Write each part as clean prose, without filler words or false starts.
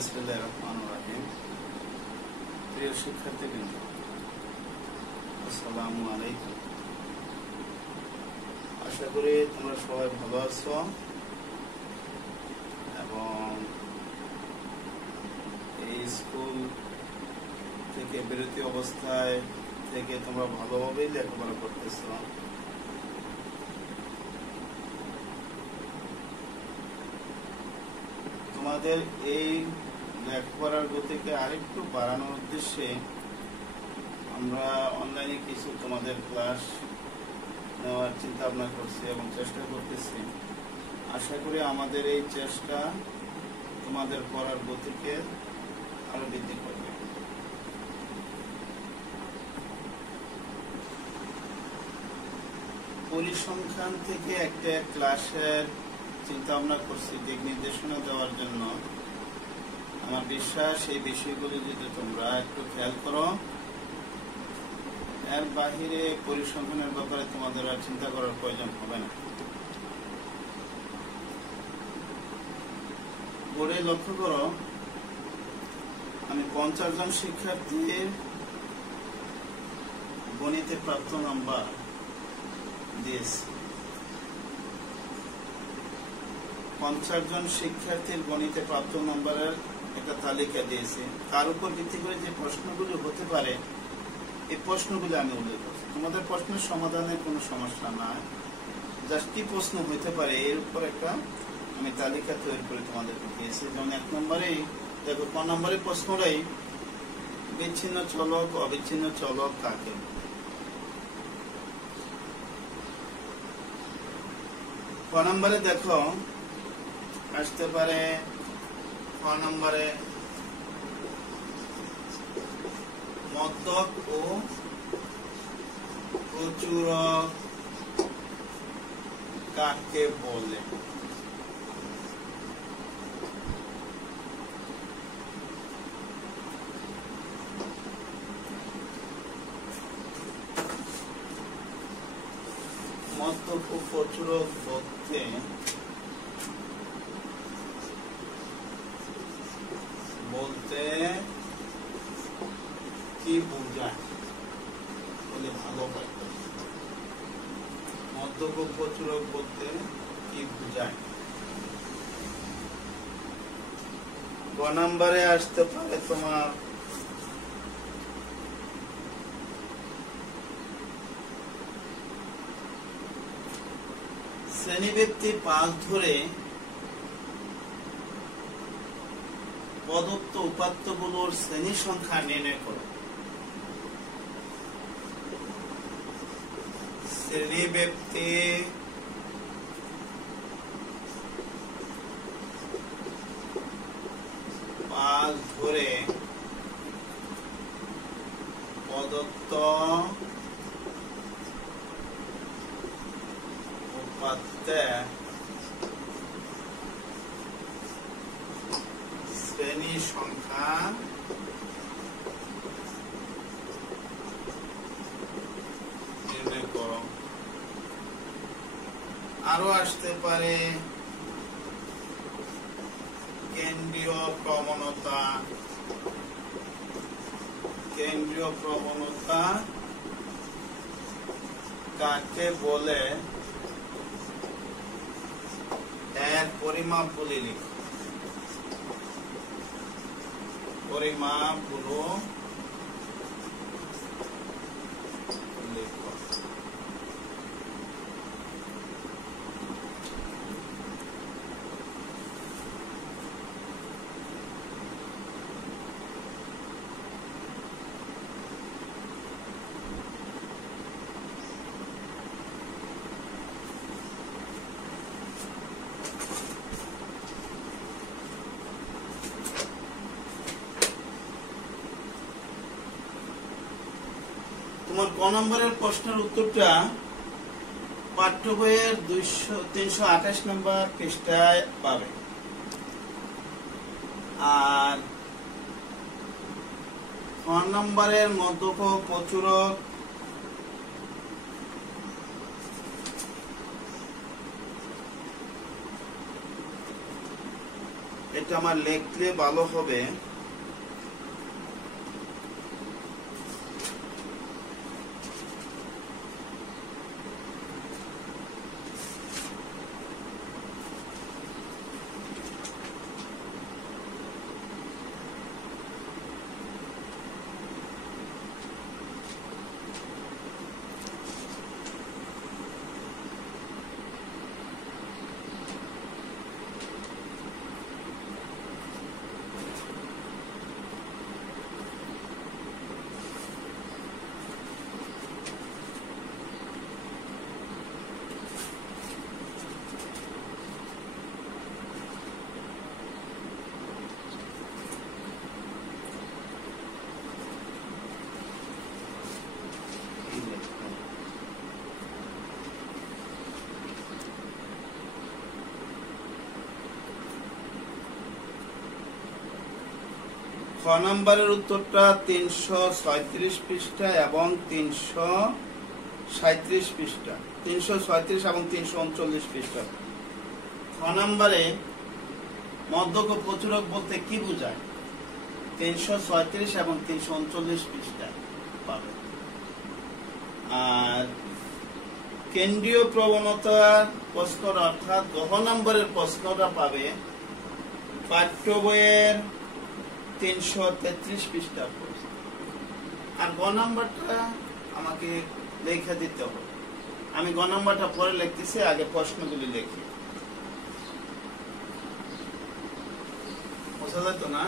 বিসমিল্লাহির রহমানির রহিম। প্রিয় শিক্ষার্থীবৃন্দ, আসসালামু আলাইকুম। আশা করি তোমরা সবাই ভালো আছো এবং এই স্কুল থেকে বিরতি অবস্থায় থেকে তোমরা ভালোভাবেই লেখাপড়া করতেছো। তোমাদের এই লেখাপড়ার গতিকে আরেকটু বাড়ানোর উদ্দেশ্যে আমরা অনলাইনে কিছু তোমাদের ক্লাস নেওয়ার চিন্তা ভাবনা করছি এবং চেষ্টা করতেছি। আশা করি আমাদের এই চেষ্টা তোমাদের পড়ার গতিকে আরো বৃদ্ধি করবে। পরিসংখ্যান থেকে একটা ক্লাসের চিন্তা ভাবনা করছি দিক নির্দেশনা দেওয়ার জন্য। আমার বিশ্বাস এই বিষয়গুলো যদি তোমরা একটু খেয়াল করো, এর বাহিরে পরিসংখ্যানের ব্যাপারে তোমাদের আর চিন্তা করার প্রয়োজন হবে না। বোর্ডে লক্ষ্য করো, আমি 50 জন শিক্ষার্থীর গণিতে প্রাপ্ত নাম্বার দিয়েছি। 50 জন শিক্ষার্থীর গণিতে প্রাপ্ত নম্বরের একটা তালিকা দিয়েছি। তার উপর ভিত্তি করে যে প্রশ্নগুলো হতে পারে এই প্রশ্নগুলো আমি উল্লেখ করছি। তোমাদের প্রশ্নের সমাধানে কোনো সমস্যা নাই, জাস্ট কি প্রশ্ন হতে পারে এর উপর একটা আমি তালিকা তৈরি করে তোমাদেরকে দিয়েছি। যেমন 1 নম্বরেই দেখো, 1 নম্বরের প্রশ্নটাই বিচ্ছিন্ন চলক অবিচ্ছিন্ন চলক কাকে। ক নম্বরে দেখো আসতে পারে, ক নম্বরে মদ্যক ও প্রচুরক কাকে বলে। মদ্যক ও প্রচুরক বলতে কি বোঝায় বলে ভালো হয়। মদ্যক ও প্রচুরক বলতে কি বোঝায়। 2 নম্বরে আসতে পারে তোমার শ্রেণীব্যক্তি 5 ধরে প্রদত্ত উপাত্তগুলোর শ্রেণী সংখ্যা নির্ণয় করো। শ্রেণীব্যক্তি 5 ধরে প্রদত্ত উপাত্তের শ্রেণী সংখ্যা নির্ণয় করো। আরো আসতে পারে কেন্দ্রীয় প্রবণতা। কেন্দ্রীয় প্রবণতা কাকে বলে এর পরিমাপগুলি লিখো। পরিমাপগুলো লিখো। তোমার ক নম্বরের প্রশ্নের উত্তরটা পাঠ্য বইয়ের 328 নম্বর পৃষ্ঠায় পাবে। আর 4 নম্বরের মদ্যক ও প্রচুরক এটা আমার লিখলে ভালো হবে। খ নম্বরের উত্তরটা 336 পৃষ্ঠা এবং 337 পৃষ্ঠা, 336 এবং 339 পৃষ্ঠা। খ নম্বরে মধ্যক ও প্রচুরক বলতে কি বোঝায়? 337 এবং 339 পৃষ্ঠা পাবে। আর কেন্দ্রীয় প্রবণতার প্রশ্ন অর্থাৎ গ নম্বরের প্রশ্নটা পাবে পাঠ্য বইয়ের 333 পৃষ্ঠা। আর গ নাম্বারটা আমাকে লেখা দিতে হবে। আমি গ নাম্বারটা পরে লিখতেছি, আগে প্রশ্নগুলি লিখি। বোঝা যেত না?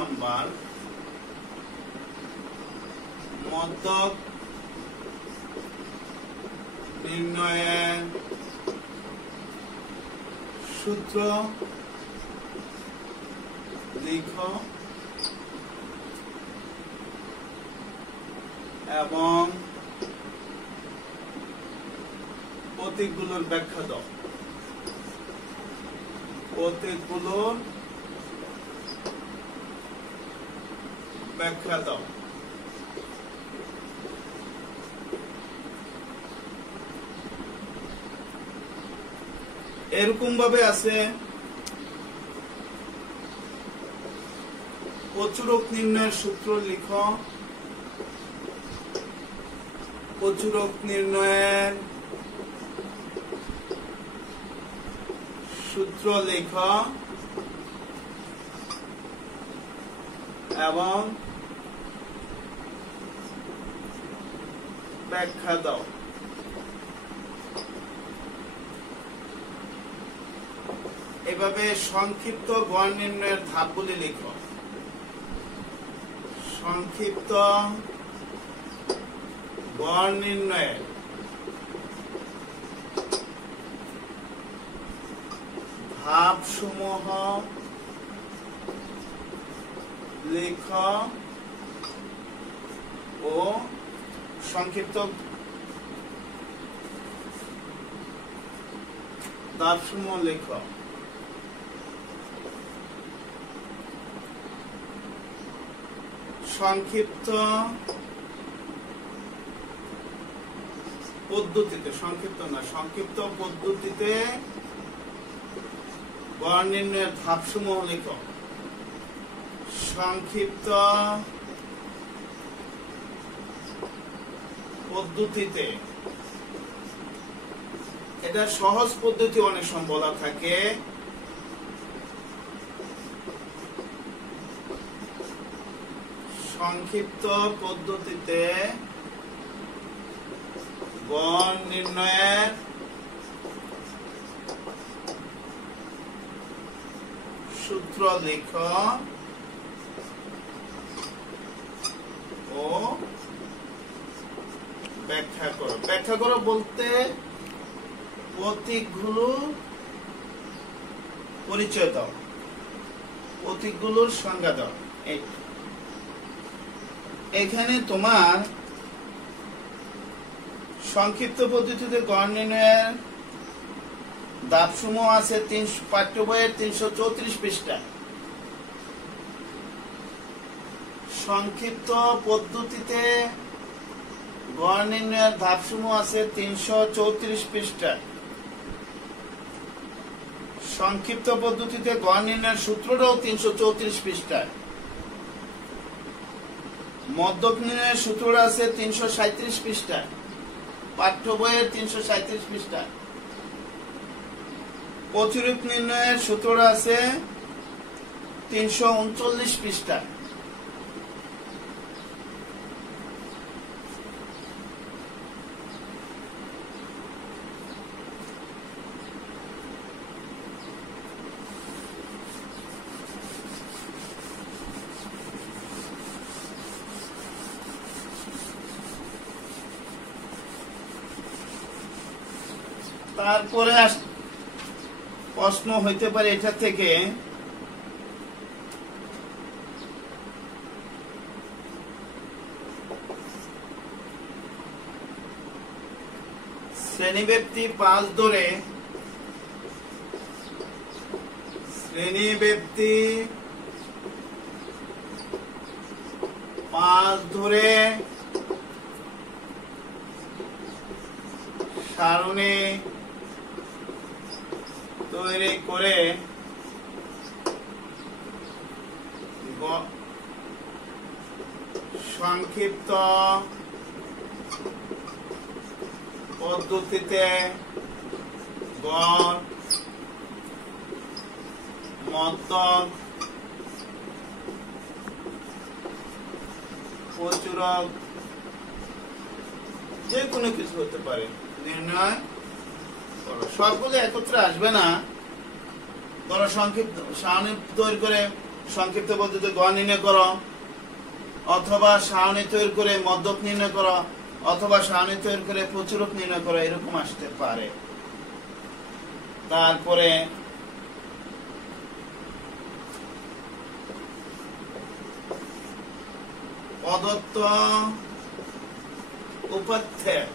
নাম্বার মধ্যক নির্ণয়ের সূত্র লিখো এবং প্রতীকগুলোর ব্যাখ্যা দাও। প্রতীকগুলোর ব্যাখ্যা দাও। এরকম ভাবে আছে প্রচুরক নির্ণয়ের সূত্র লিখো। প্রচুরক নির্ণয়ের সূত্র লিখো এবং ব্যাখ্যা দাও। এভাবে সংক্ষিপ্ত গড় নির্ণয়ের ধাপগুলি লিখো। সংক্ষিপ্ত গড় নির্ণয়ের ধাপসমূহ লিখো ও সংক্ষিপ্ত ধাপসমূহ লিখো। সংক্ষিপ্ত পদ্ধতিতে, সংক্ষিপ্ত না, সংক্ষিপ্ত পদ্ধতিতে গড় নির্ণয়ের ধাপসমূহ লিখো। সংক্ষিপ্ত পদ্ধতিতে, এটা সহজ পদ্ধতি অনেক সময় বলা থাকে। সংক্ষিপ্ত পদ্ধতিতে গড় নির্ণয়ের সূত্র লিখো ও ব্যাখ্যা করো। ব্যাখ্যা করো বলতে প্রতীকগুলো পরিচয় দাও, প্রতীকগুলোর সংজ্ঞা দাও। এখানে তোমার সংক্ষিপ্ত পদ্ধতিতে গড় নির্ণয়ের ধাপসমূহ আছে পাঠ্য বইয়ের 334 পৃষ্ঠা। সংক্ষিপ্ত পদ্ধতিতে গড় নির্ণয়ের ধাপসমূহ আছে 334 পৃষ্ঠা। সংক্ষিপ্ত পদ্ধতিতে গড় নির্ণয়ের সূত্রটাও 334 পৃষ্ঠায়। মধ্যক নির্ণয়ের সূত্রটা আছে 337 পৃষ্ঠায়, পাঠ্য বইয়ের 337 পৃষ্ঠায়। প্রতিরূপ নির্ণয়ের সূত্রটা আছে 339 পৃষ্ঠায়। তারপরে প্রশ্ন হইতে পারে এটা থেকে, শ্রেণীব্যক্তি 5 ধরে, শ্রেণীব্যক্তি 5 ধরে সারণী তৈরি করে সংক্ষিপ্ত পদ্ধতিতে গড়, মধ্যক, প্রচুরক যে কোনো কিছু হতে পারে নির্ণয় করো। সবগুলো একত্রে আসবে না। ধরো সংক্ষিপ্ত সারণী তৈরি করে সংক্ষিপ্ত পদ্ধতিতে গড় নির্ণয় করো, অথবা সারণী তৈরি করে মধ্যক নির্ণয় করো, অথবা সারণী তৈরি করে প্রচুরক নির্ণয় করো, এরকম আসতে পারে। তারপরে প্রদত্ত উপাত্তের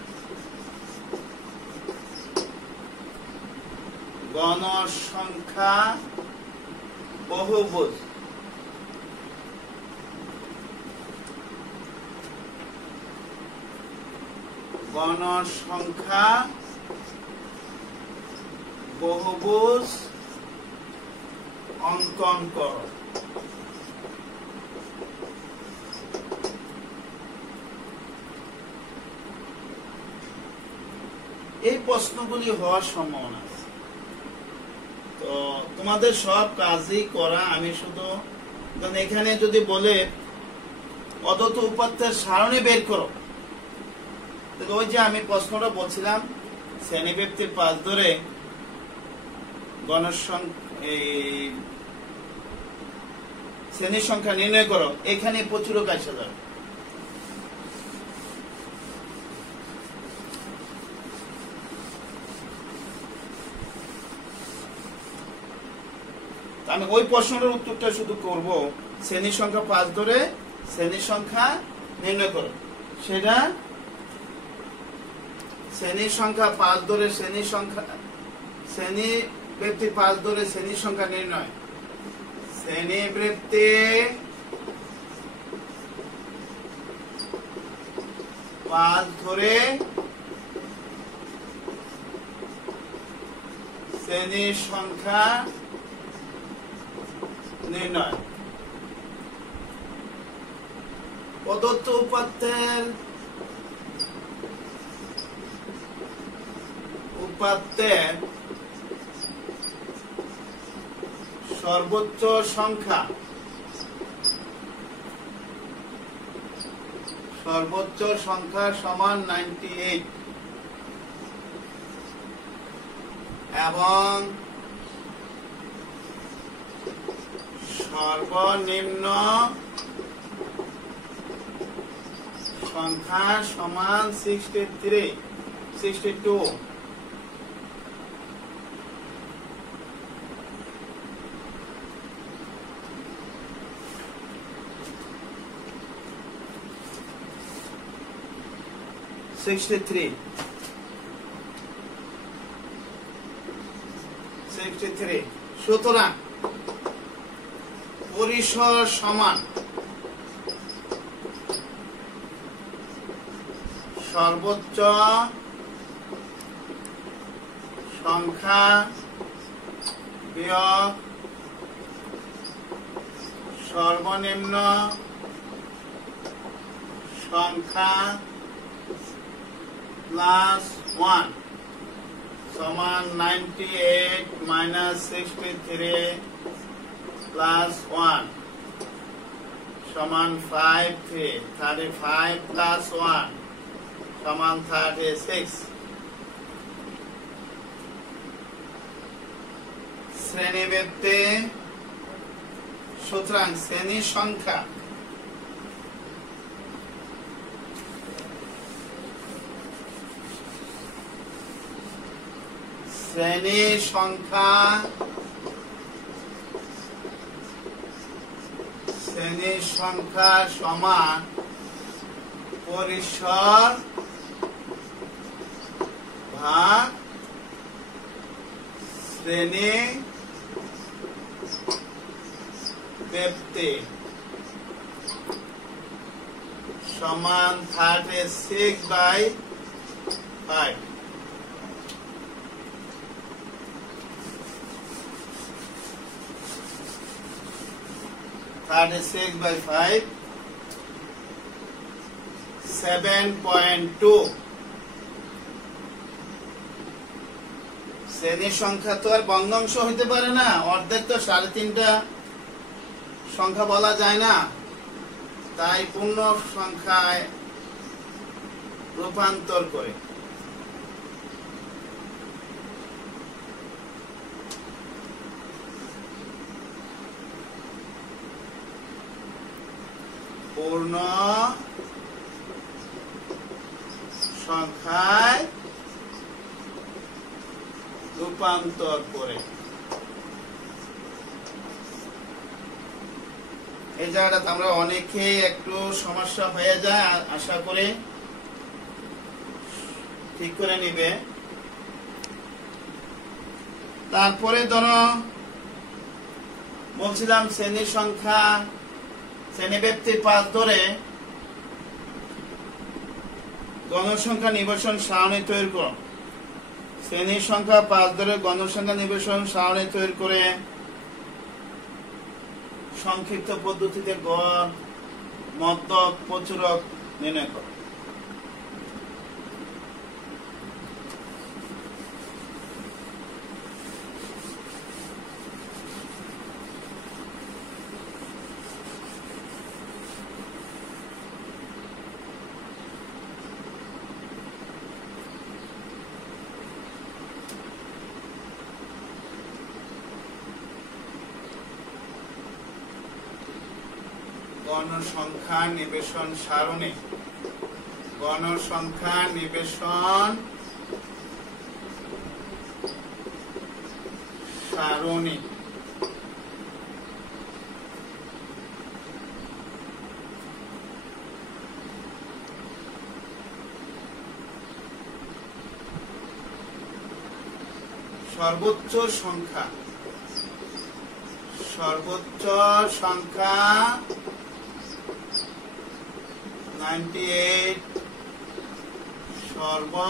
গণসংখ্যা বহুভুজ, গণসংখ্যা বহুভুজ অঙ্কন করো। এই প্রশ্নগুলি হওয়ার সম্ভাবনা আছে। তো তোমাদের সব কাজই করা, আমি শুধু এখানে যদি বলে প্রদত্ত উপাত্তের সারণী বের করো, ওই যে আমি প্রশ্নটা বলছিলাম শ্রেণীব্যক্তির 5 ধরে শ্রেণীর সংখ্যা নির্ণয় করো, এখানে প্রচুরক আসা যাবে। আমি ওই প্রশ্নটার উত্তরটা শুধু করব, শ্রেণীর সংখ্যা 5 ধরে শ্রেণীর সংখ্যা নির্ণয় করো। সেটা শ্রেণীর সংখ্যা 5 ধরে শ্রেণীর সংখ্যা, শ্রেণী ব্যক্তি 5 ধরে শ্রেণীর সংখ্যা নির্ণয়, শ্রেণী ব্যক্তি 5 ধরে শ্রেণীর সংখ্যা নির্ণয়। প্রদত্ত উপাত্তের সর্বোচ্চ সংখ্যা, সর্বোচ্চ সংখ্যা সমান 98 এবং সর্বনিম্ন সংখ্যা সমান 63 62 63 সুতরাং পরিসর সমান সর্বোচ্চ সংখ্যা বিয়োগ সর্বনিম্ন সংখ্যা প্লাস 1 সমান 98 মাইনাস 63 প্লাস 1 সমান 35 প্লাস 1 সমান 36। শ্রেণীবৃত্তে সুতরাং শ্রেণী সংখ্যা সমান পরিসর ভাগ শ্রেণী ব্যাপ্তি সমান 36/5। 36/5 7.2। শ্রেণীর সংখ্যা তো আর ভগ্নাংশ হইতে পারে না, অর্ধেক তো 3.5টা সংখ্যা বলা যায় না, তাই পূর্ণ সংখ্যায় রূপান্তর করে পূর্ণ সংখ্যায় রূপান্তর করে। এই জায়গাটা আমরা অনেকে একটু সমস্যা হয়ে যায়, আশা করি ঠিক করে নিবে। তারপরে ধরো বলছিলাম শ্রেণীর সংখ্যা শ্রেণীব্যাপ্তির পাশ ধরে গণসংখ্যা নিবেশন সারণী তৈরি করো। শ্রেণীর সংখ্যা 5 ধরে গণসংখ্যা নিবেশন সারণী তৈরি করে সংক্ষিপ্ত পদ্ধতিতে গড়, মধ্যক, প্রচুরক নির্ণয় করো। গণসংখ্যা নিবেশন সারণী, গণসংখ্যা নিবেশন সারণী সর্বোচ্চ সংখ্যা 98, সর্বনিম্ন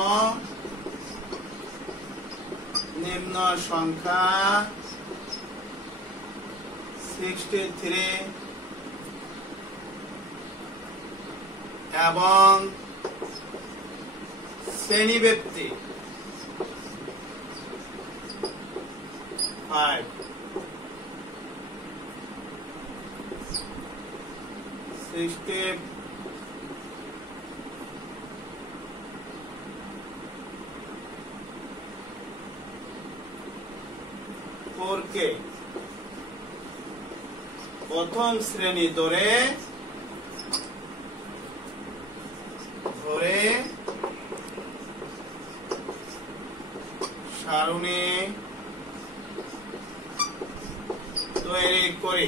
সংখ্যা 63 এবং শ্রেণীব্যাপ্তি 5। 64 কে প্রথম শ্রেণী ধরে সারণী তৈরি করি।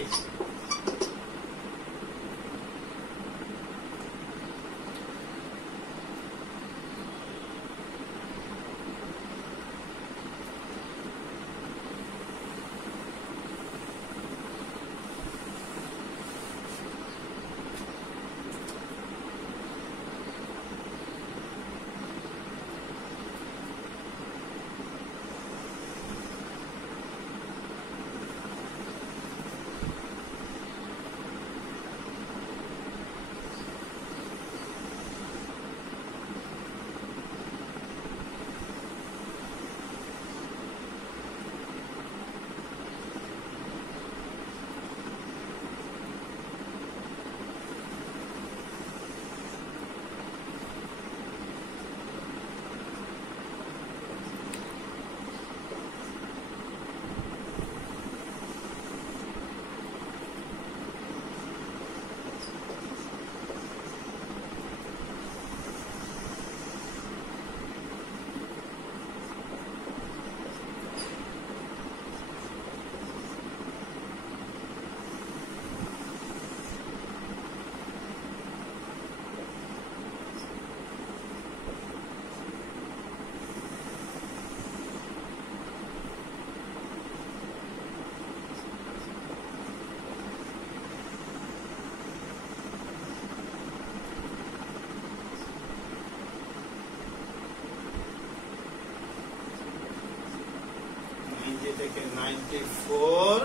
থেকে 94,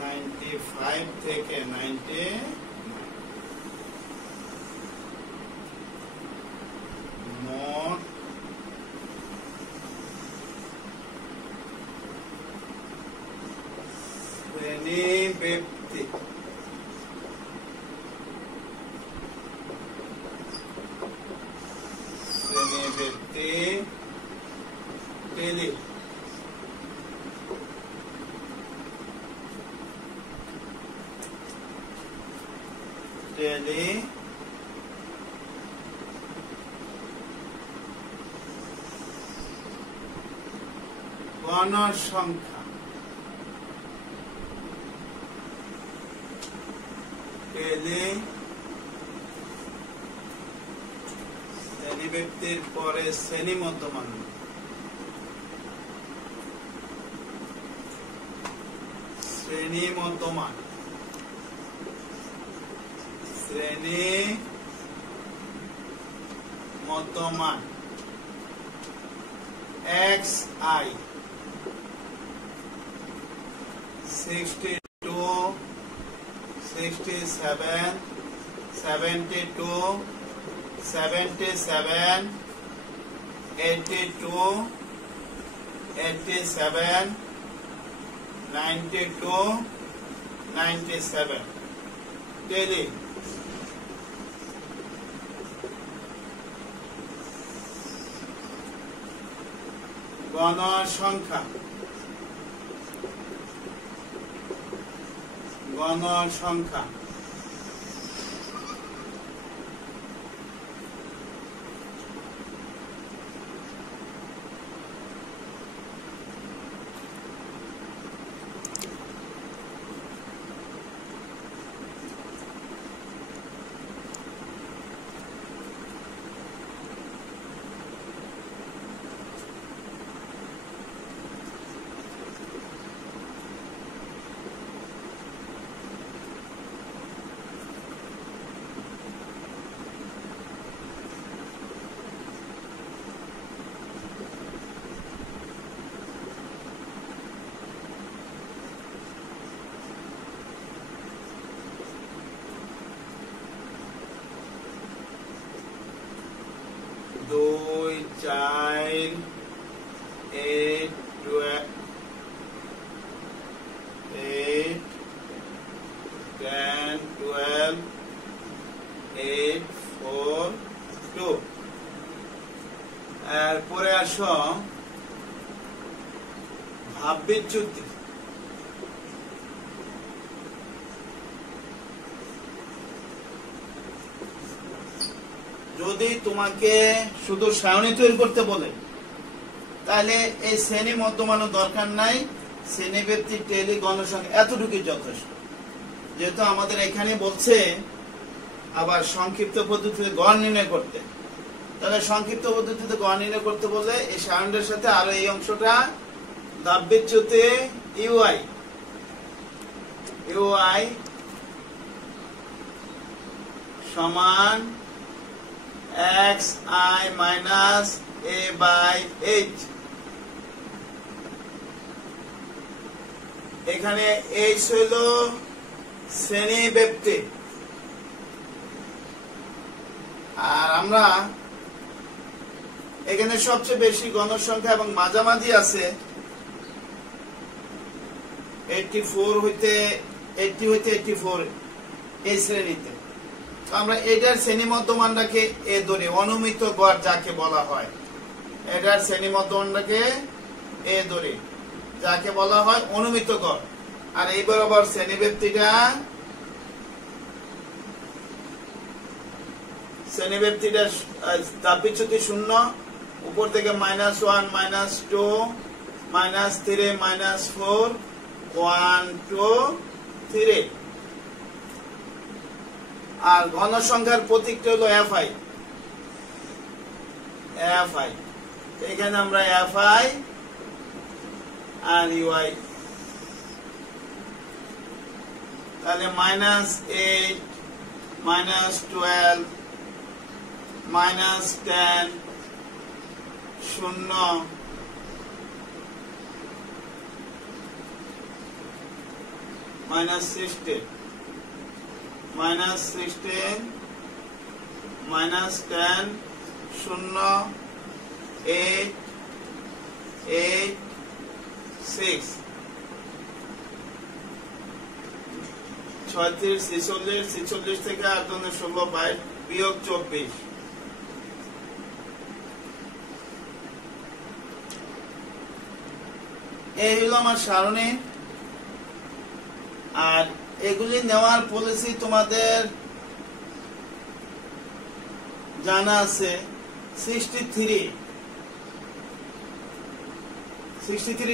95 থেকে 99, মোট শ্রেণী ব্যক্তি টেলি গণসংখ্যা টেলি শ্রেণী ব্যক্তির পরে শ্রেণী মধ্যমান শ্রেণী মধ্যমান শ্রেণী মধ্যমান XI 62, 67, 72, 77, 82, 87, 92, 97 daily গণসংখ্যা দুই চার 8 12 8 10 12 8 4 2 এরপরে আসো ভাববিচ্যুতি যদি তোমাকে শুধু সারণী তৈরি করতে বলে তাহলে এই শ্রেণী মধ্যমানও দরকার নাই, শ্রেণী ব্যক্তি টেলি গণসংখ্যা এতটুকুই যথেষ্ট। যেহেতু আমাদের এখানে বলছে আবার সংক্ষিপ্ত পদ্ধতিতে গড় নির্ণয় করতে, তাহলে সংক্ষিপ্ত পদ্ধতিতে গড় নির্ণয় করতে বলে এই সারণীর সাথে আরো এই অংশটা দাব্যচ্যুতে ইউআই সমান xi minus a by h। এখানে h হইল শ্রেণী ব্যক্তি, আর আমরা এখানে সবচেয়ে বেশি গণসংখ্যা এবং মাঝামাঝি আছে 84 হইতে 84 এই শ্রেণীতে। আমরা এটার শ্রেণী মধ্যমানটাকে এ ধরে অনুমিত গড় যাকে বলা হয়, এটার শ্রেণী মধ্যমানটাকে এ ধরে যাকে বলা হয় অনুমিত গড়। আর এই বরাবর শ্রেণী ব্যক্তিটা তাপবিচ্যুতি শূন্য, উপর থেকে -1 -2 -3 -4 1 2 3। আর ঘনসংখ্যার প্রতীকটা হলো fi। এখানে আমরা fi আর ui, তাহলে -8 -12 -10 শূন্য -16 -16 -10 শূন্য 8 8 6 36 46 থেকে 8 16 22 বিয়োগ 24। এই হলো আমার সারণী। আর এগুলি নেওয়ার পলিসি তোমাদের জানা আছে। 63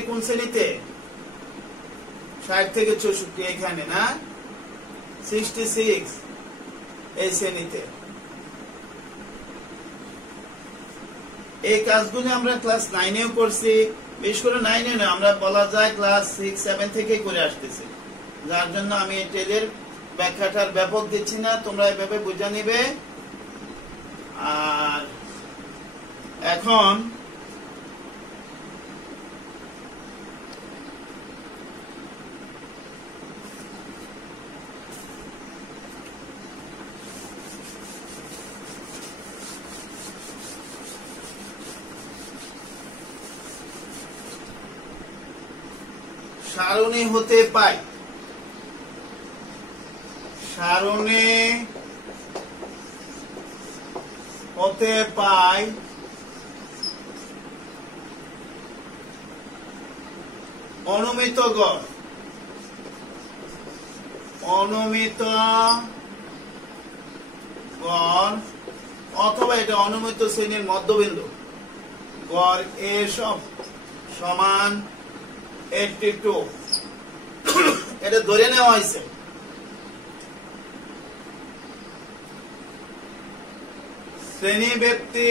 কোন শ্রেণীতে? 60 থেকে 64 এখানে না, 66 এই শ্রেণীতে। এই কাজগুলি আমরা ক্লাস 9-এও করছি, বিশেষ করে 9-এ না, আমরা বলা যায় ক্লাস 6-7 থেকে করে আসতেছি, যার জন্য আমি টেলের ব্যাখ্যাটার ব্যাপক দিচ্ছি না, তোমরা এভাবে বুঝে নিবে। আর এখন সারণী হতে পাই, সারণী হতে পাই অনুমিত গড়, অনুমিত গড় অথবা এটা অনুমিত শ্রেণীর মধ্যবিন্দু গড় এ সব সমান 82। এটা ধরে নেওয়া হয়েছে। শ্রেণী ব্যক্তি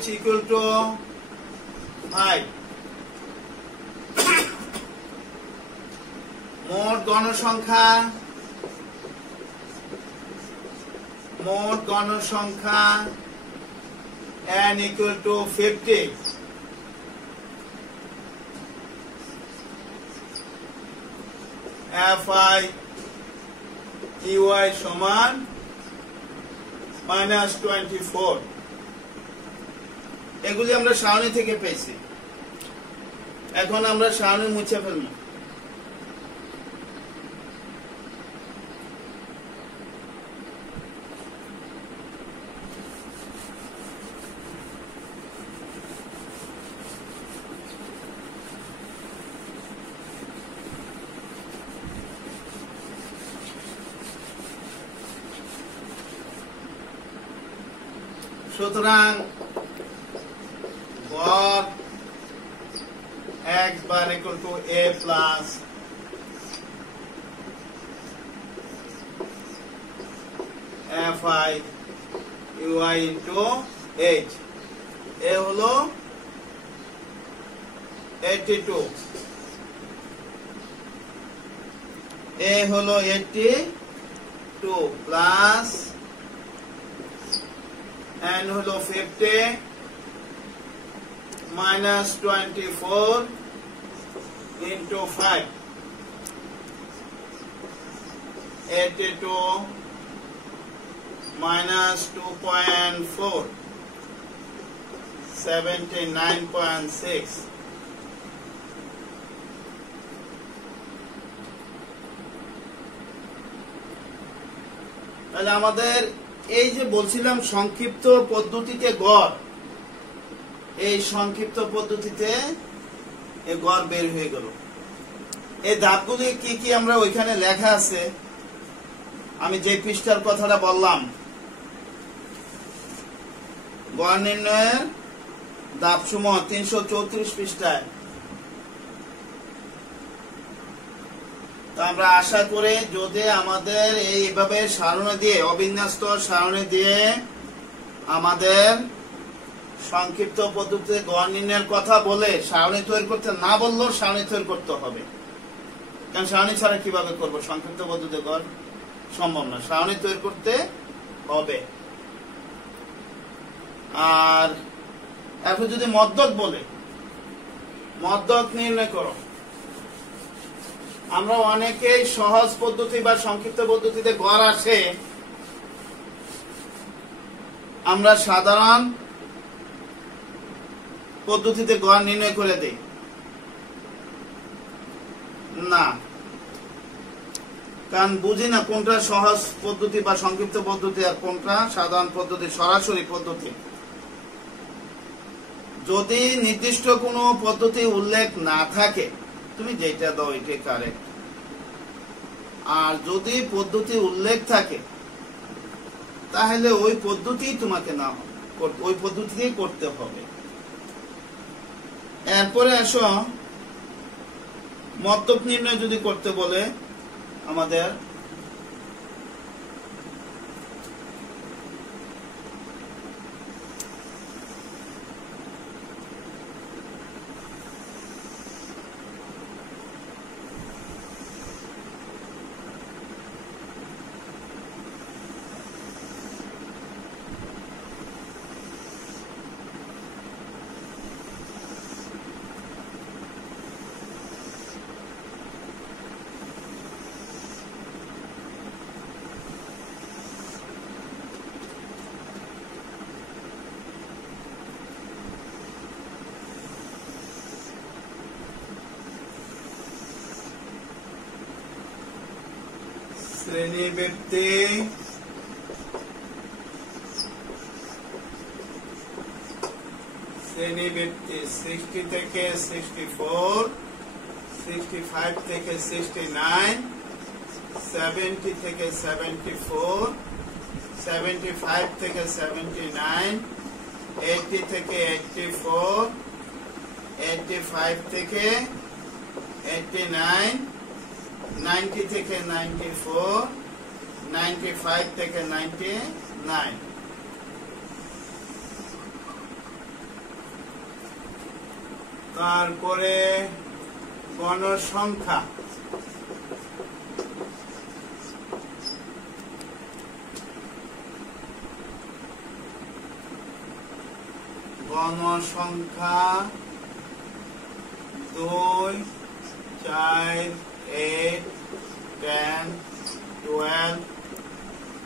h equal to 5। মোট গণসংখ্যা n equal to 50। fi ui সমান -24। এগুলি আমরা সারণী থেকে পেয়েছি। এখন আমরা সারণী মুছে ফেলবো। সুতরাং গড় x bar equal to a plus fi ui into h এ হলো 82 এ হলো 82 প্লাস n হলো 50 minus 24 into 5 82 minus 2.4 79.6 তাহলে আমাদের এই যে বলছিলাম সংক্ষিপ্ত পদ্ধতিতে গড়, এই সংক্ষিপ্ত পদ্ধতিতে এই গড় বের হয়ে গেল। এই ধাপগুলি কি কি আমরা ওইখানে লেখা আছে, আমি যে পৃষ্ঠার কথাটা বললাম গড় নির্ণয়ের ধাপসমূহ 334 পৃষ্ঠায়। তো আমরা আশা করি যদি আমাদের এইভাবে সারণী দিয়ে অবিন্যস্ত সারণী দিয়ে আমাদের সংক্ষিপ্ত পদ্ধতিতে গড় নির্ণয়ের কথা বলে সারণী তৈরি করতে না বললেও সারণী তৈরি করতে হবে, কারণ সারণী ছাড়া কিভাবে করবো সংক্ষিপ্ত পদ্ধতিতে গড় সম্ভব না, সারণী তৈরি করতে হবে। আর এখন যদি মধ্যক বলে মধ্যক নির্ণয় করো, আমরা অনেকেই সহজ পদ্ধতি বা সংক্ষিপ্ত পদ্ধতিতে গড় আসে আমরা সাধারণ পদ্ধতিতে গড় নির্ণয় করে দেই না, কারণ বুঝি না কোনটা সহজ পদ্ধতি বা সংক্ষিপ্ত পদ্ধতি আর কোনটা সাধারণ পদ্ধতি সরাসরি পদ্ধতি। যদি নির্দিষ্ট কোনো পদ্ধতি উল্লেখ না থাকে তুমি যেটা দাও এটাই কারেক্ট, আর যদি পদ্ধতি উল্লেখ থাকে তাহলে ওই পদ্ধতি তোমাকে না ওই পদ্ধতিতেই করতে হবে। এরপরে আসো মধ্যক নির্ণয় যদি করতে বলে আমাদের শ্রেণীবৃত্তি শ্রেণীবৃত্তি 60 থেকে 64, 65 থেকে 69, 70 থেকে 74, 75 থেকে 79, 80 থেকে 84, 85 থেকে 89, 90 থেকে 94, 95 থেকে 99। তারপরে গণসংখ্যা গণসংখ্যা 2, 4, 8, 10, 12,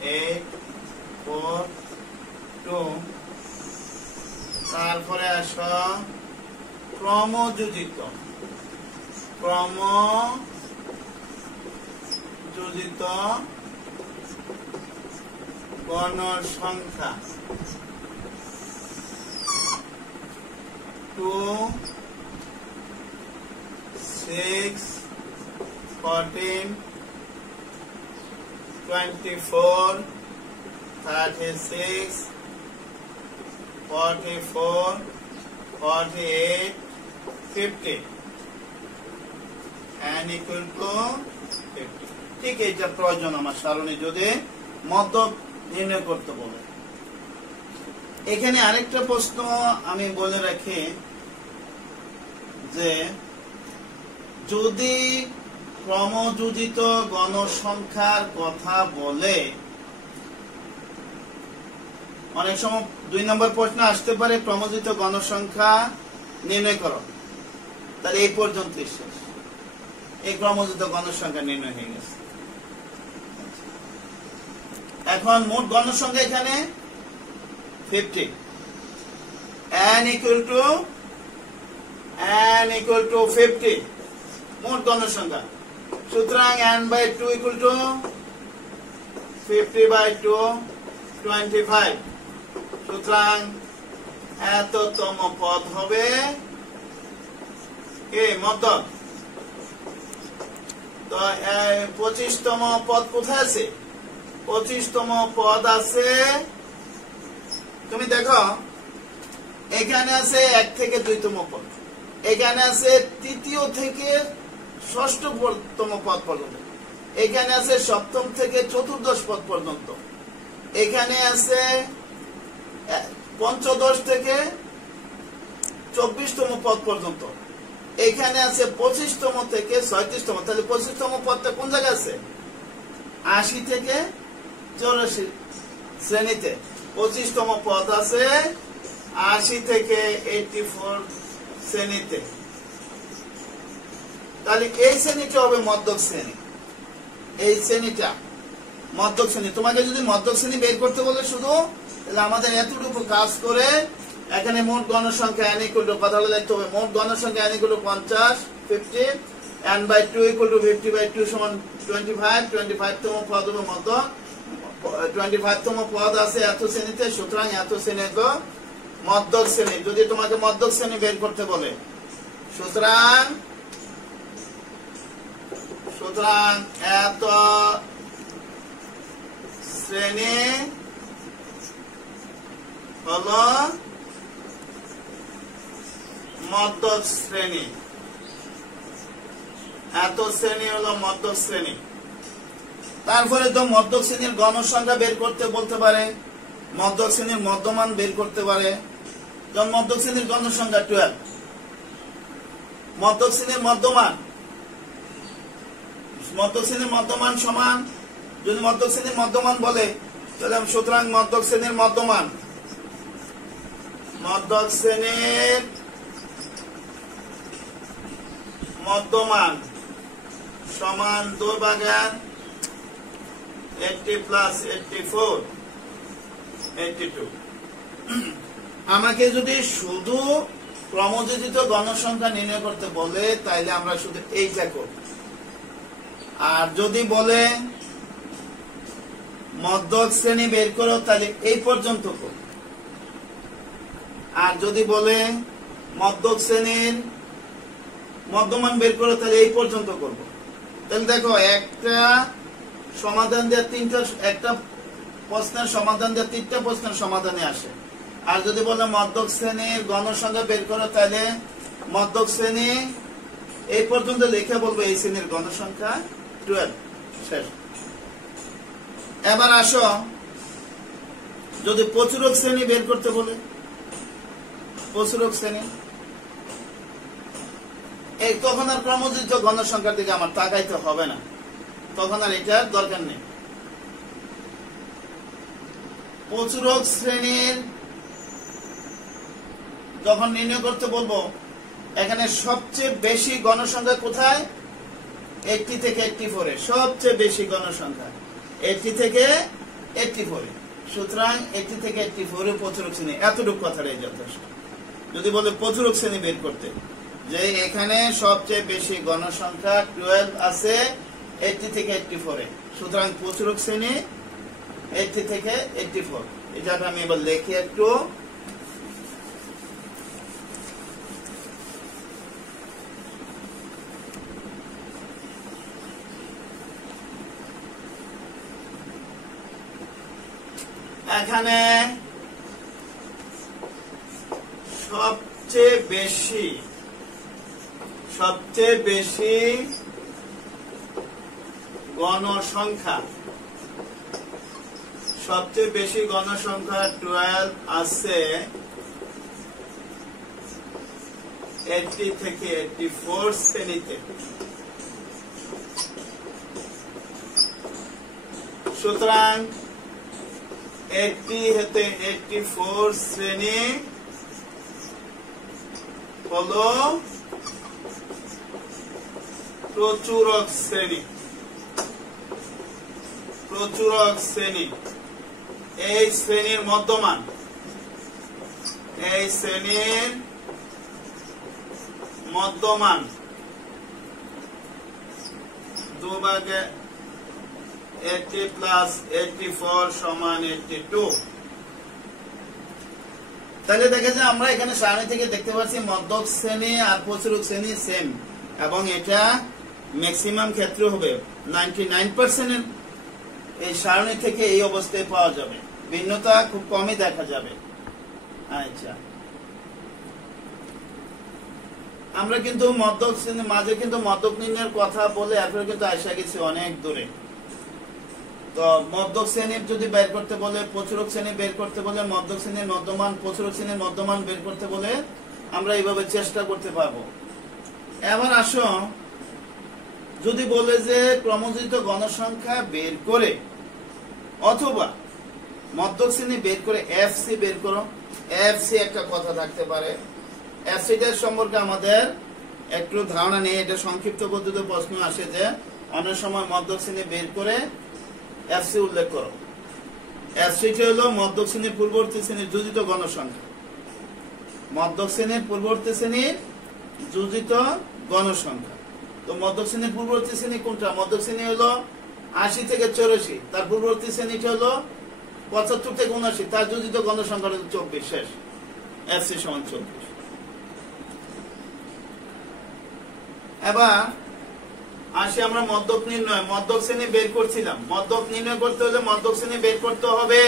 8, 4, 2। তারপরে আসো ক্রমযোজিত গণসংখ্যা 2, 6, 14, 24, 36, 44, 48, 50 n equal to 50 ঠিক এইটা প্রয়োজন আমার সারণী যদি মদ্যক নির্ণয় করতে বলে। এখানে আরেকটা প্রশ্ন আমি বলে রাখি যে যদি ক্রমযোজিত গণসংখ্যার কথা বলে, অনেক সময় 2 নম্বর প্রশ্ন আসতে পারে ক্রমযোজিত গণসংখ্যা নির্ণয় করো, তাহলে এই পর্যন্ত শেষ, এই ক্রমযোজিত গণসংখ্যা নির্ণয় হয়ে গেছে। এখন মোট গণসংখ্যা এখানে 50, n equal to 50 মোট গণসংখ্যা। সুতরাং n by 2 equal to 50 by 2 25। সুতরাং এততম পদ হবে মদ্যক। তো 25তম পদ কোথায় আছে? 25তম পদ আছে, তুমি দেখো এখানে আছে 1 থেকে 2তম পদ, এখানে আছে 3য় থেকে 6ষ্ঠতম পদ পর্যন্ত, এখানে আছে 7ম থেকে 14দশ পদ পর্যন্ত, এখানে আছে 15 থেকে 24তম পদ পর্যন্ত, এখানে আছে 25তম থেকে 37তম। তাহলে 25তম পদটা কোন জায়গায় আছে? 80 থেকে 84 শ্রেণীতে 25তম পদ আছে 80 থেকে 84 শ্রেণীতে। তাহলে এই শ্রেণীটা হবে মদ্যক শ্রেণী, এই শ্রেণীটা মদ্যক শ্রেণী। তোমাকে যদি মদ্যক শ্রেণী বের করতে বলে শুধু, তাহলে আমাদের এতটুকু কাজ করে এখানে মোট গণসংখ্যা n equal to কথা বলে লিখতে হবে, মোট গণসংখ্যা n equal to 50, 50, n by 2 equal to 50 by 2 সমান 25, 25তম পদ হবে মদ্যক, 25তম পদ আছে এত শ্রেণীতে, সুতরাং এত শ্রেণী হলো মদ্যক শ্রেণী যদি তোমাকে মদ্যক শ্রেণী বের করতে বলে। সুতরাং এত শ্রেণী হলো মদ্যক শ্রেণী, এত শ্রেণী হলো মদ্যক শ্রেণী। তারপরে তো মদ্যক শ্রেণীর গণসংখ্যা বের করতে বলতে পারে, মদ্যক শ্রেণীর মধ্যমান বের করতে পারে। যেমন মদ্যক শ্রেণীর গণসংখ্যা 12, মদ্যক শ্রেণীর মধ্যমান, মদ্যক শ্রেণীর মধ্যমান সমান, যদি মদ্যক শ্রেণীর মধ্যমান বলে তাহলে সুতরাং মদ্যক শ্রেণীর মধ্যমান, মদ্যক শ্রেণীর মধ্যমান সমান 2/80 plus 84, 82। আমাকে যদি শুধু ক্রমযোজিত গণসংখ্যা নির্ণয় করতে বলে তাইলে আমরা শুধু এইটা করব, আর যদি বলে মদ্যক শ্রেণী বের করো তাহলে এই পর্যন্ত করব, আর যদি বলে মদ্যক শ্রেণীর মধ্যমান বের করো তাহলে এই পর্যন্ত করব। তাহলে দেখো একটা সমাধান দেওয়া একটা প্রশ্নের সমাধান দেওয়া 3টা প্রশ্নের সমাধানে আসে। আর যদি বলে মদ্যক শ্রেণীর গণসংখ্যা বের করো তাহলে মদ্যক শ্রেণী এই পর্যন্ত লিখে বলবো এই শ্রেণীর গণসংখ্যা 12 শেষ। এবার আসো যদি প্রচুরক শ্রেণী বের করতে বলে, প্রচুরক শ্রেণী, এই তখন আর ক্রমযোজিত গণসংখ্যার দিকে আমার তাকাইতে হবে না, তখন আর এটার দরকার নেই। প্রচুরক শ্রেণীর যখন নির্ণয় করতে বলবো, এখানে সবচেয়ে বেশি গণসংখ্যা কোথায়? 80 থেকে 84 সবচেয়ে বেশি গণসংখ্যা 80 থেকে 84। সুতরাং 80 থেকে 84 প্রচুরক শ্রেণী, এতটুকু কথাটাই যথেষ্ট। যদি বলে প্রচুরক শ্রেণী বের করতে, যে এখানে সবচেয়ে বেশি গণসংখ্যা 12 আছে 80 থেকে 84, সুতরাং প্রচুরক শ্রেণী 80 থেকে 84। এটা আমি এবার লিখি একটু। এখানে সবচেয়ে বেশি গণসংখ্যা 12 আছে 80 থেকে 84 শ্রেণীতে। সুতরাং 80 হতে 84 শ্রেণী হলো প্রচুরক শ্রেণী। এই শ্রেণীর মধ্যমান, দুভাগে 80 প্লাস 84 সমান 82। তাহলে দেখা যায় আমরা এখানে সারণী থেকে দেখতে পাচ্ছি মধ্যক শ্রেণী আর প্রচুরক শ্রেণী সেম, এবং এটা ম্যাক্সিমাম ক্ষেত্রে হবে 99% এই সারণী থেকে এই অবস্থায় পাওয়া যাবে, ভিন্নতা খুব কমই দেখা যাবে। আচ্ছা, আমরা কিন্তু মধ্যক শ্রেণীর মাঝে কিন্তু মধ্যক নির্ণয়ের কথা বলে এরপরে কিন্তু আসা গেছি অনেক দূরে। তো মধ্যক শ্রেণীর যদি বের করতে বলে, প্রচুরক শ্রেণী বের করতে বলে, মধ্যক শ্রেণীর মধ্যমান, প্রচুরক শ্রেণীর মধ্যমান বের করতে বলে আমরা এইভাবে চেষ্টা করতে পারবো। এবার আসো, যদি বলে যে ক্রমযুক্ত গণসংখ্যা বের করে অথবা মধ্যক শ্রেণী বের করে এফসি বের করো, এফসি একটা কথা থাকতে পারে। এফসিটার সম্পর্কে আমাদের একটু ধারণা নেই, এটা সংক্ষিপ্ত পদ্ধতিতে প্রশ্ন আসে যে অনেক সময় মধ্যক শ্রেণী বের করে এফসি উল্লেখ করো। এফসিটি হলো মধ্যক শ্রেণীর পূর্ববর্তী শ্রেণীর যোজিত গণসংখ্যা। মধ্যক শ্রেণীর পূর্ববর্তী শ্রেণীর যোজিত গণসংখ্যা। তো মধ্যক শ্রেণীর পূর্ববর্তী শ্রেণী কোনটা? মধ্যক শ্রেণী হলো 80 থেকে 84, তার পূর্ববর্তী শ্রেণীটা হলো 75 থেকে 79, তার যোজিত গণসংখ্যা হলো 24। শেষ, এফসি সমান 24। এবার আসি আমরা মধ্যক নির্ণয়। মধ্যক শ্রেণী বের করছিলাম। মধ্যক নির্ণয় করতে হলে মধ্যক শ্রেণী বের করতে হবে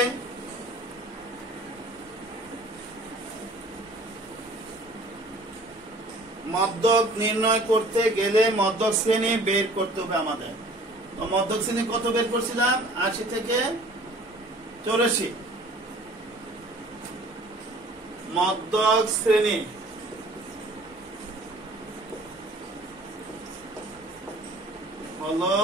মধ্যক নির্ণয় করতে গেলে মধ্যক শ্রেণী বের করতে হবে আমাদের। তো মধ্যক শ্রেণী কত বের করছিলাম? 80 থেকে 84। মধ্যক শ্রেণী হলো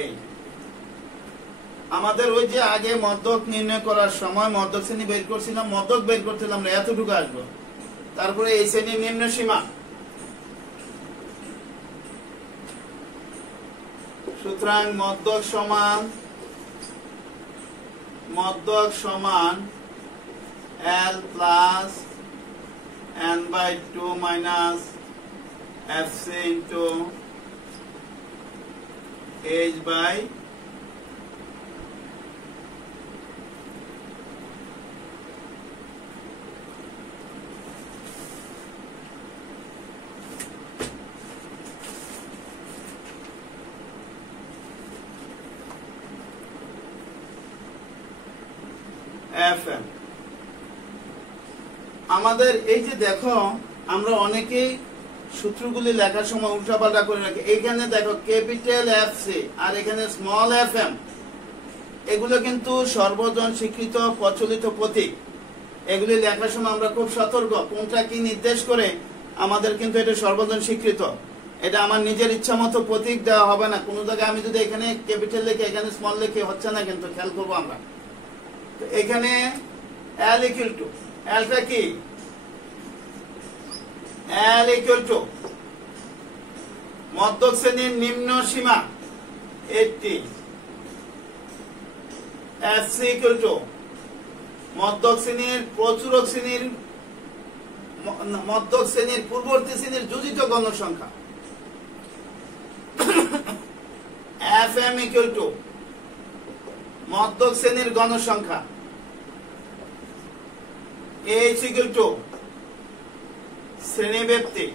এই। আমাদের ওই যে আগে মধ্যক নির্ণয় করার সময় মধ্যক শ্রেণী বের করছিলাম, মধ্যক বের করছিলাম আমরা এতটুকু আসবো, তারপরে এই শ্রেণীর নিম্ন সীমা। সুতরাং মধ্যক সমান L plus n/2 minus fc into h by fm। আমাদের এই যে দেখো, আমরা অনেকেই সূত্রগুলি লেখার সময় উল্টাপাল্টা করে রাখি। এখানে দেখো ক্যাপিটাল এফসি আর এখানে স্মল এফএম, এগুলো কিন্তু সর্বজন স্বীকৃত প্রচলিত প্রতীক। এগুলি লেখার সময় আমরা খুব সতর্ক, কোনটা কি নির্দেশ করে। আমাদের কিন্তু এটা সর্বজন স্বীকৃত, এটা আমার নিজের ইচ্ছা মতো প্রতীক দেওয়া হবে না। কোনো জায়গায় আমি যদি এখানে ক্যাপিটাল লিখে এখানে স্মল লিখে হচ্ছে না, কিন্তু খেয়াল করবো আমরা। এখানে L equal to, Lটা কি? L equal to মধ্যক শ্রেণীর নিম্ন সীমা 80, FC equal to মধ্যক শ্রেণীর প্রচুরক শ্রেণীর মধ্যক শ্রেণীর পূর্ববর্তী শ্রেণীর যোজিত গণসংখ্যা, FM equal to মধ্যক শ্রেণীর গণসংখ্যা, H equal to শ্রেণীব্যাপ্তি।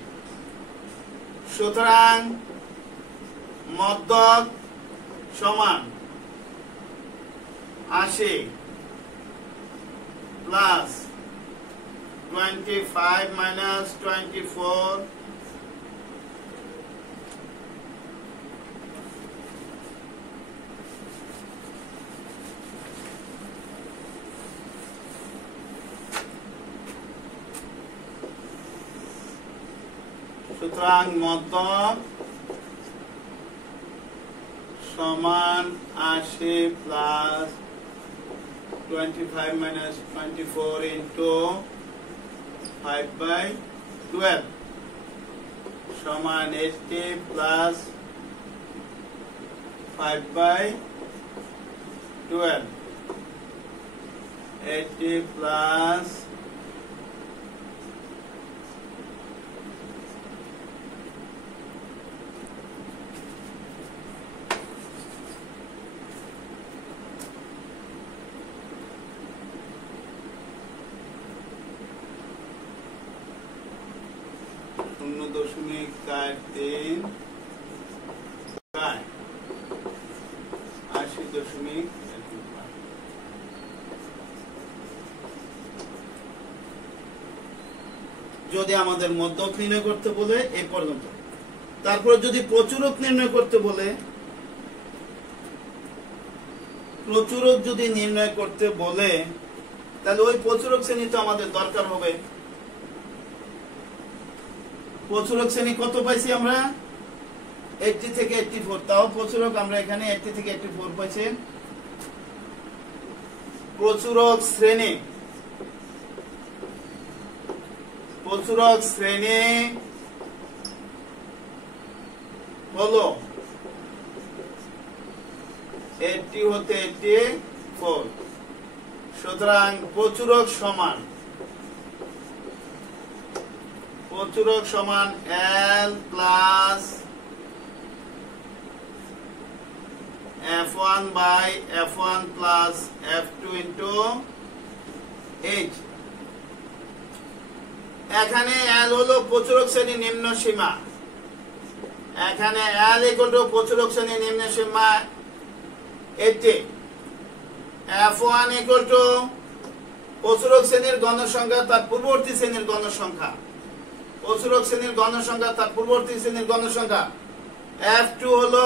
সুতরাং মধ্যক সমান 80 প্লাস 25 মাইনাস 24 সুতরাং মধ্যক সমান 80 প্লাস 25 minus 24 into 5/12 সমান 80 plus 5/12 80 plus 0.43 80.1 যদি আমাদের মধ্যক নির্ণয় করতে বলে এই পর্যন্ত, তারপরে যদি প্রচুরক নির্ণয় করতে বলে, প্রচুরক যদি নির্ণয় করতে বলে তাহলে ওই প্রচুরক শ্রেণী তো আমাদের দরকার হবে। প্রচুরক শ্রেণী কত পাইছি আমরা? 80 থেকে 84, তাও প্রচুরক আমরা এখানে 80 থেকে 84 পাইছি। প্রচুরক শ্রেণী হলো 80 হতে 84। সুতরাং প্রচুরক সমান L plus F1 by F1 plus F2 into H। এখানে L হলো প্রচুরক শ্রেণী নিম্ন সীমা, এখানে L equal to প্রচুরক শ্রেণী নিম্ন সীমা 80, F1 equal to প্রচুরক শ্রেণীর গণসংখ্যা তার পূর্ববর্তী শ্রেণীর গণসংখ্যা, প্রচুরক শ্রেণীর গণসংখ্যা তার পূর্ববর্তী শ্রেণীর গণসংখ্যা, F2 হলো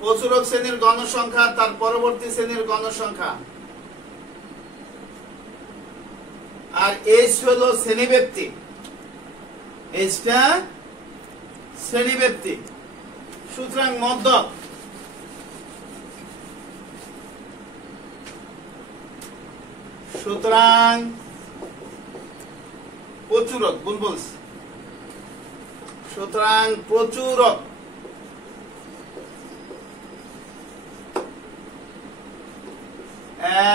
প্রচুরক শ্রেণীর গণসংখ্যা তার পরবর্তী শ্রেণীর গণসংখ্যা, আর H হলো শ্রেণীব্যাপ্তি, Hটা শ্রেণীব্যাপ্তি। সুতরাং মধ্যক প্রচুরক ভুল বলছি, সুতরাং প্রচুরক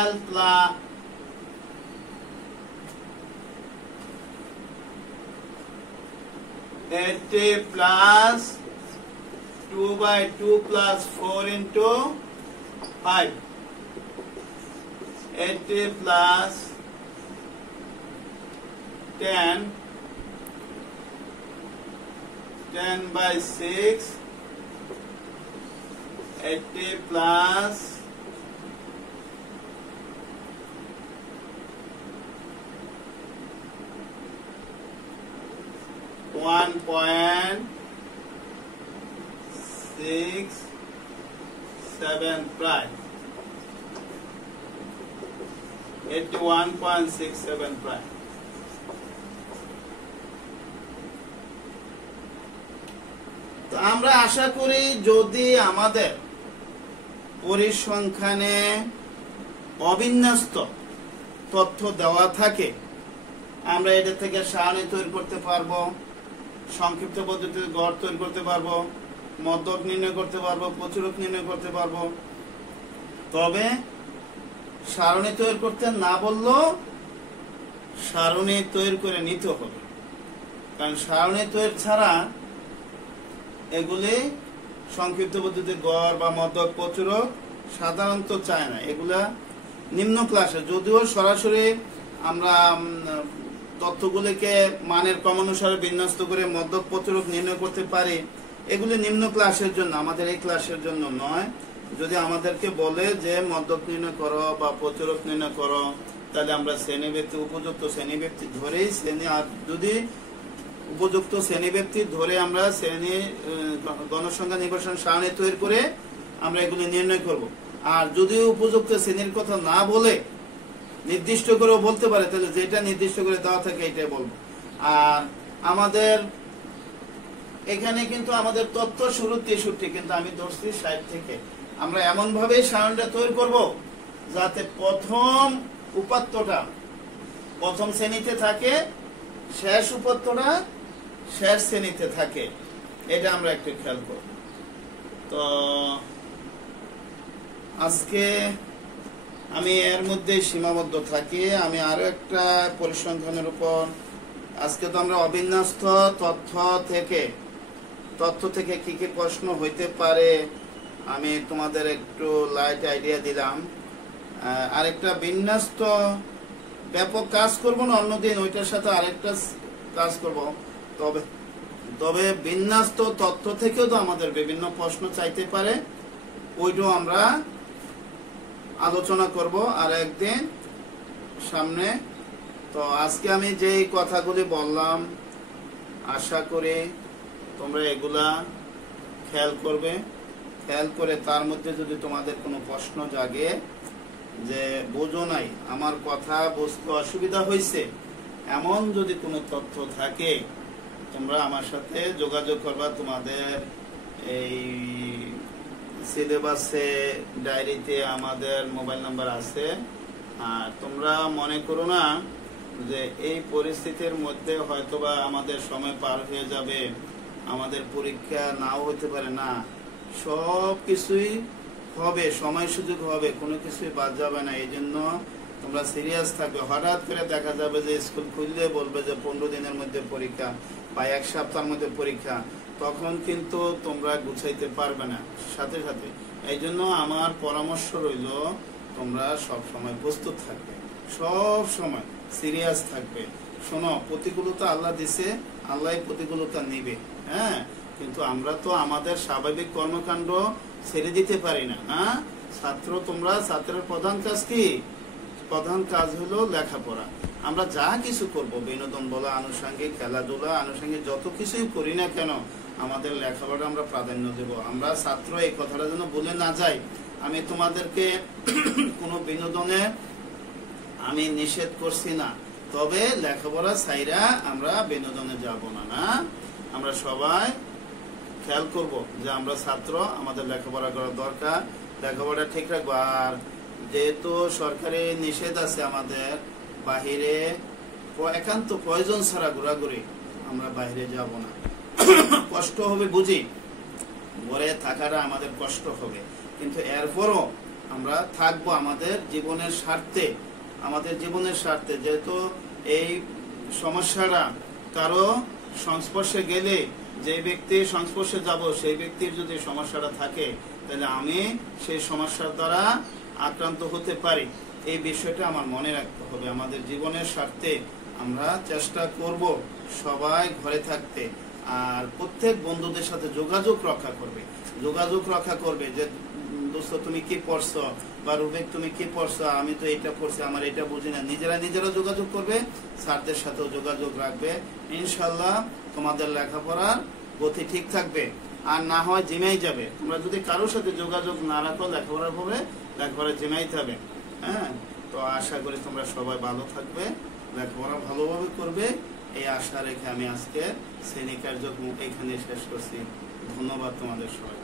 L plus 80 plus 2/2 plus 4 into 5, 80 plus 10 by 6, 80 plus 1.67 prime, 81.67 prime। তো আমরা আশা করি যদি আমাদের পরিসংখ্যানে অবিন্যস্ত তথ্য দেওয়া থাকে আমরা এটা থেকে সারণী তৈরি করতে পারবো, সংক্ষিপ্ত পদ্ধতিতে গড় তৈরি করতে পারবো, মধ্যক নির্ণয় করতে পারবো, প্রচুরক নির্ণয় করতে পারবো। তবে সারণী তৈরি করতে না বললেও সারণী তৈরি করে নিতে হবে, কারণ সারণী তৈরি ছাড়া এগুলি সংক্ষিপ্ত পদ্ধতিতে গড় বা মধ্যক প্রচুরক সাধারণত চায় না, এগুলা নিম্ন ক্লাসে। যদিও সরাসরি আমরা তথ্যগুলিকে মানের ক্রমানুসারে বিন্যস্ত করে মধ্যক প্রচুরক নির্ণয় করতে পারি, এগুলি নিম্ন ক্লাসের জন্য, আমাদের এই ক্লাসের জন্য নয়। যদি আমাদেরকে বলে যে মদ্যপ নির্ণয় করো বা প্রচুরক নির্ণয় করো, তাহলে আমরা শ্রেণীব্যক্তি উপযুক্ত শ্রেণীব্যক্তি ধরেই শ্রেণী, আর যদি উপযুক্ত শ্রেণীব্যক্তি ধরে আমরা শ্রেণী গণসংখ্যা নির্বাচন সারণী তৈরি করে আমরা এগুলি নির্ণয় করব। আর যদি উপযুক্ত শ্রেণীর কথা না বলে নির্দিষ্ট করেও বলতে পারে, তাহলে যেটা নির্দিষ্ট করে দেওয়া থাকে এটাই বলবো। আর আমাদের এখানে কিন্তু আমাদের তথ্য শুরু 63, কিন্তু আমি ধরছি 60 থেকে। আমরা এমন ভাবে সারণীটা তৈরি করব যাতে প্রথম উপাত্তটা প্রথম শ্রেণীতে থাকে, শেষ উপাত্তটা শেষ শ্রেণীতে থাকে। এটা আমরা একটু খেয়াল করব। তো আজকে আমি এর মধ্যে সীমাবদ্ধ থাকি। আমি আরো একটা পরিসংখ্যানের উপর, আজকে তো আমরা অবিন্যস্ত তথ্য থেকে কি কি প্রশ্ন হইতে পারে আমি তোমাদের একটু লাইট আইডিয়া দিলাম। আরেকটা বিন্যস্ত ব্যাপক কাজ করব না, অন্যদিন ওইটার সাথে আরেকটা কাজ করব। তবে বিন্যস্ত তথ্য থেকেও তো আমাদের বিভিন্ন প্রশ্ন চাইতে পারে, ওইটাও আমরা আলোচনা করব আর একদিন সামনে। তো আজকে আমি যে কথাগুলি বললাম, আশা করি তোমরা এগুলা খেয়াল করবে। খেয়াল করে তার মধ্যে যদি তোমাদের কোনো প্রশ্ন জাগে যে বোঝো নাই, আমার কথা বুঝতে অসুবিধা হয়েছে, এমন যদি কোনো তথ্য থাকে, তোমরা আমার সাথে যোগাযোগ করবা। তোমাদের এই সিলেবাসে ডায়েরিতে আমাদের মোবাইল নাম্বার আছে। আর তোমরা মনে করো না যে এই পরিস্থিতির মধ্যে হয়তোবা আমাদের সময় পার হয়ে যাবে, আমাদের পরীক্ষা নাও হতে পারে, না, সব কিছুই হবে, সময় সুযোগ হবে, কোনো কিছুই বাদ যাবে না। এই জন্য তোমরা সিরিয়াস থাকবে। হঠাৎ করে দেখা যাবে যে স্কুল খুললে বলবে যে 15 দিনের মধ্যে পরীক্ষা বা 1 সপ্তাহের মধ্যে পরীক্ষা, তখন কিন্তু তোমরা গুছাইতে পারবে না সাথে সাথে। এই জন্য আমার পরামর্শ রইল, তোমরা সব সময় প্রস্তুত থাকবে, সব সময় সিরিয়াস থাকবে। শোনো, প্রতিকূলতা আল্লাহ দিছে, আল্লাহ প্রতিকূলতা নিবে, হ্যাঁ, কিন্তু আমরা তো আমাদের স্বাভাবিক কর্মকাণ্ড ছেড়ে দিতে পারি না। না ছাত্র, তোমরা ছাত্রের প্রধান কাজ কি? প্রধান কাজ হলো লেখাপড়া। আমরা যা কিছু করব, বিনোদন বলা, আনুষঙ্গিক খেলাধুলা, আনুষঙ্গিক যত কিছুই করি না কেন, আমাদের লেখাপড়া আমরা প্রাধান্য দেব। আমরা ছাত্র, এই কথাটা যেন বলে না যাই। আমি তোমাদেরকে কোনো বিনোদনে আমি নিষেধ করছি না, তবে লেখাপড়া ছাইরা আমরা বিনোদনে যাব না। না, আমরা সবাই খেয়াল করব যে আমরা ছাত্র, আমাদের লেখাপড়া করা দরকার, লেখাপড়া ঠিক রাখবো। আর যেহেতু সরকারি নিষেধ আছে, আমাদের বাহিরে একান্ত প্রয়োজন ছাড়া ঘোরাঘুরি আমরা বাইরে যাব না। কষ্ট হবে বুঝি, ঘরে থাকাটা আমাদের কষ্ট হবে, কিন্তু এরপরও আমরা থাকবো আমাদের জীবনের স্বার্থে। যেহেতু এই সমস্যাটা কারো সংস্পর্শে গেলে, যে ব্যক্তির সংস্পর্শে যাব সেই ব্যক্তির যদি সমস্যাটা থাকে, তাহলে আমি সেই সমস্যার দ্বারা আক্রান্ত হতে পারি। এই বিষয়টা আমার মনে রাখতে হবে। আমাদের জীবনের স্বার্থে আমরা চেষ্টা করব সবাই ঘরে থাকতে। আর প্রত্যেক বন্ধুদের সাথে যোগাযোগ রক্ষা করবে যে দোস্ত তুমি কি পড়ছো, বা রুবেক তুমি কি পড়ছো, আমি তো এটা পড়ছি, আমার এটা বুঝি না। নিজেরা যোগাযোগ করবে, স্যারদের সাথেও যোগাযোগ রাখবে। ইনশাল্লাহ তোমাদের লেখাপড়ার গতি ঠিক থাকবে, আর না হয় জিমাই যাবে। তোমরা যদি কারোর সাথে যোগাযোগ না রাখো, লেখাপড়া জিমাই যাবে। হ্যাঁ, তো আশা করি তোমরা সবাই ভালো থাকবে, লেখাপড়া ভালোভাবে করবে, এই আশা রেখে আমি আজকে শ্রেণী কার্যক্রম এখানে শেষ করছি। ধন্যবাদ তোমাদের সবাই।